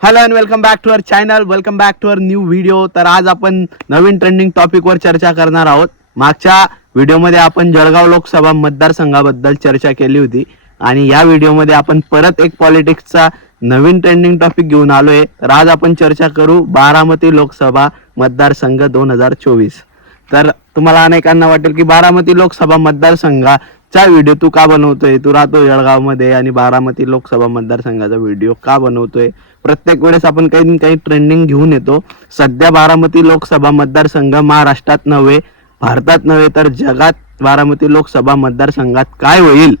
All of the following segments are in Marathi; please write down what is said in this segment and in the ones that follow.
Hello and welcome back to our channel welcome back to our new video तर आज आपण नवीन ट्रेंडिंग टॉपिकवर चर्चा करणार आहोत. मागच्या व्हिडिओमध्ये आपण जळगाव लोकसभा मतदारसंघाबद्दल चर्चा केली होती. आणि या व्हिडिओमध्ये आपण परत एक पॉलिटिक्सचा नवीन ट्रेंडिंग टॉपिक घेऊन आलो आहे तर आज आपण चर्चा करू बारामती लोकसभा मतदारसंघ दोन हजार चोवीस. तर तुम्हाला अनेकांना वाटेल की बारामती लोकसभा मतदारसंघाचा व्हिडिओ तू का बनवतोय? तू राहतो जळगावमध्ये आणि बारामती लोकसभा मतदारसंघाचा व्हिडिओ का बनवतोय? प्रत्येक वेळेस आपण काही ना काही ट्रेंडिंग घेऊन येतो. सध्या बारामती लोकसभा मतदारसंघ महाराष्ट्रात नव्हे भारतात नव्हे तर जगात बारामती लोकसभा मतदारसंघात काय होईल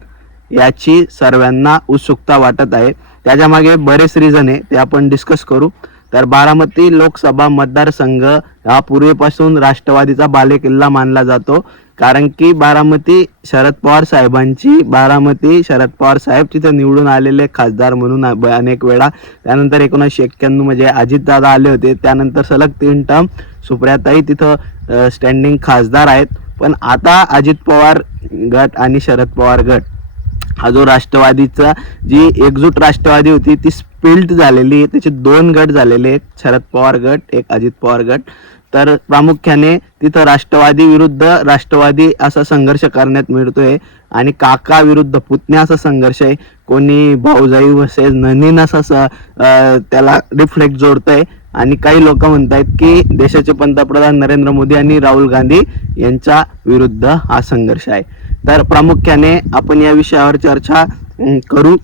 याची सर्वांना उत्सुकता वाटत आहे. त्याच्यामागे बरेच रिझन आहे ते आपण डिस्कस करू. तर बारामती लोकसभा मतदारसंघ हा पूर्वीपासून राष्ट्रवादीचा बालेकिल्ला मानला जातो. कारण की बारामती शरद पवार साहेबांची बारामती शरद पवार साहेब तिथे निवडून आलेले खासदार म्हणून ब- अनेक वेळा. त्यानंतर एकोणीसशे एक्क्याण्णव म्हणजे अजितदादा आले होते. त्यानंतर सलग तीन टर्म सुप्रियाताई तिथं स्टँडिंग खासदार आहेत. पण आता अजित पवार गट आणि शरद पवार गट. हा जो राष्ट्रवादीचा जी एकजूट राष्ट्रवादी होती ती स्पिल्ट झालेली आहे. त्याचे दोन गट झालेले आहेत. शरद पवार गट एक अजित पवार गट. तर प्रामुख्याने तिथं राष्ट्रवादी विरुद्ध राष्ट्रवादी असा संघर्ष करण्यात मिळतोय. आणि काका विरुद्ध पुतण्या असा संघर्ष आहे. कोणी भाऊजाई वसेस ननीन असा स- त्याला रिफ्लेक्ट जोडतंय. आणि काही लोक म्हणतायत की देशाचे पंतप्रधान नरेंद्र मोदी आणि राहुल गांधी यांच्या विरुद्ध हा संघर्ष आहे. तर प्रामुख्याने आपण या विषयावर चर्चा करू.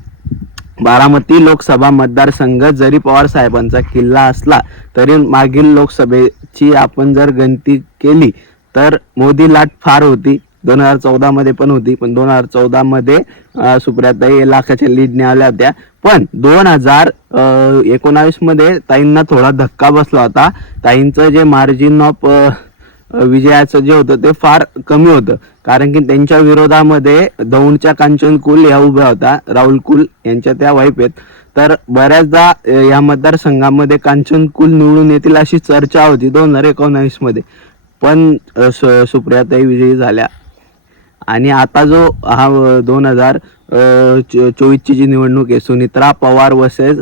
बारामती लोकसभा मतदारसंघ जरी पवार साहेबांचा किल्ला असला तरी मागील लोकसभेची आपण जर गणती केली तर मोदी लाट फार होती. दोन हजार चौदामध्ये पण होती पण दोन हजार चौदामध्ये सुप्रियाताई लाखाच्या लीडने आल्या होत्या. पण दोन हजार एकोणावीसमध्ये ताईंना थोडा धक्का बसला होता. ताईंचं जे मार्जिन ऑफ विजयाचं जे होतं ते फार कमी होतं. कारण की त्यांच्या विरोधामध्ये दौंडच्या कांचन कुल या उभ्या होता. राहुल कुल यांच्या त्या वाईफ आहेत. तर बऱ्याचदा या मतदारसंघामध्ये कांचन कुल निवडून येतील अशी चर्चा होती दोन हजार एकोणावीसमध्ये. पण अ, सुप्रियाताई विजयी झाल्या. आणि आता जो हा दोन हजार चोवीसची जी निवडणूक आहे सुनित्रा पवार वर्सेस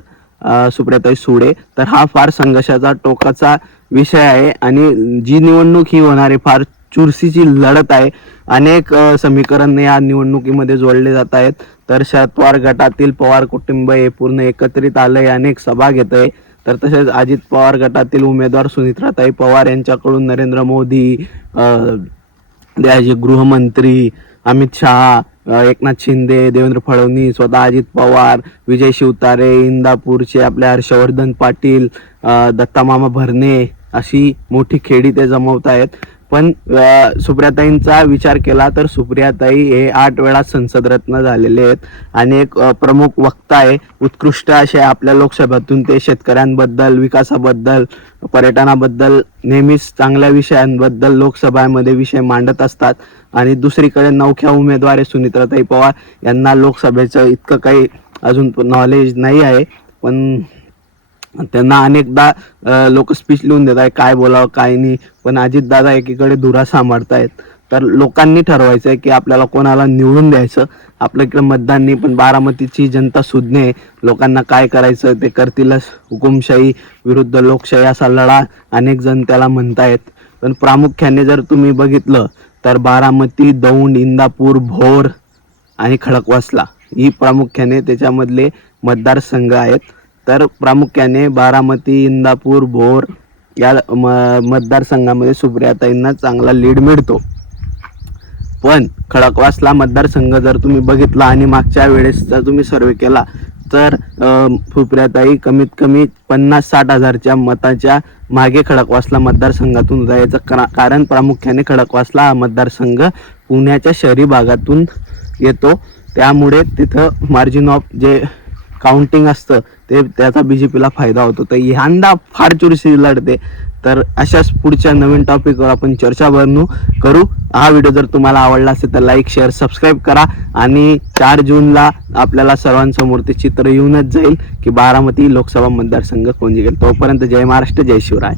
सुप्रियाताई सुळे तर हा फार संघर्षाचा टोकाचा विषय आहे आणि जी निवडणूक ही होणार आहे फार चुरशीची लढत आहे. अनेक समीकरण या निवडणुकीमध्ये जोडले जात आहेत. तर शरद पवार गटातील पवार कुटुंब हे पूर्ण एकत्रित आलंय अनेक सभा घेत आहे तर तसेच अजित पवार गटातील उमेदवार सुनित्राताई पवार यांच्याकडून नरेंद्र मोदी त्याचे गृहमंत्री अमित शहा एकनाथ शिंदे देवेंद्र फडणवीस स्वतः अजित पवार विजय शिवतारे इंदापूरचे आपले हर्षवर्धन पाटील दत्तामामा भरणे अशी मोठी खेळी ते जमवत आहेत पण सुप्रियाताईंचा विचार केला तर सुप्रियाताई हे आठ वेळा संसदरत्न झालेले आहेत आणि एक प्रमुख वक्ता आहे. उत्कृष्ट असे आपल्या लोकसभेतून ते शेतकऱ्यांबद्दल विकासाबद्दल पर्यटनाबद्दल नेहमीच चांगल्या विषयांबद्दल लोकसभामध्ये विषय मांडत असतात. आणि दुसरीकडे नवख्या उमेदवार आहे सुनित्राताई पवार. यांना लोकसभेचं इतकं काही अजून नॉलेज नाही आहे. पण त्यांना अनेकदा लोक स्पीच लिहून देत आहे काय बोलावं काय नाही. पण अजितदादा एकीकडे धुरा सांभाळतायत. तर लोकांनी ठरवायचं आहे की आपल्याला कोणाला निवडून द्यायचं. आपल्या इकडे मतदान नाही पण बारामतीची जनता सुज्ञ आहे. लोकांना काय करायचं ते करतीलच. हुकुमशाही विरुद्ध लोकशाही असा लढा अनेक जण त्याला म्हणतायत. पण प्रामुख्याने जर तुम्ही बघितलं तर बारामती दौंड इंदापूर भोर आणि खडकवासला ही प्रामुख्याने त्याच्यामधले मतदारसंघ आहेत. तर प्रामुख्याने बारामती इंदापूर भोर या म मतदारसंघामध्ये सुप्रियाताईंना चांगला लीड मिळतो. पण खडकवासला मतदारसंघ जर तुम्ही बघितला आणि मागच्या वेळेस जर तुम्ही सर्वे केला तर सुप्रियाताई कमीत कमी पन्नास साठ हजारच्या मताच्या मागे खडकवासला मतदारसंघातून जायचं करा- कारण प्रामुख्याने खडकवासला हा मतदारसंघ पुण्याच्या शहरी भागातून येतो. त्यामुळे तिथं मार्जिन ऑफ जे काउंटिंग असतं ते त्याचा बी जे पीला फायदा होतो. तर यंदा फार चुरशी लढते. तर अशाच पुढच्या नवीन टॉपिकवर आपण चर्चा बनू करू. हा व्हिडिओ जर तुम्हाला आवडला असेल तर लाईक शेअर सबस्क्राईब करा. आणि चार जूनला आपल्याला सर्वांसमोर ते चित्र येऊनच जाईल की बारामती लोकसभा मतदारसंघ कोण जिंकेल? तोपर्यंत जय महाराष्ट्र जय शिवराय.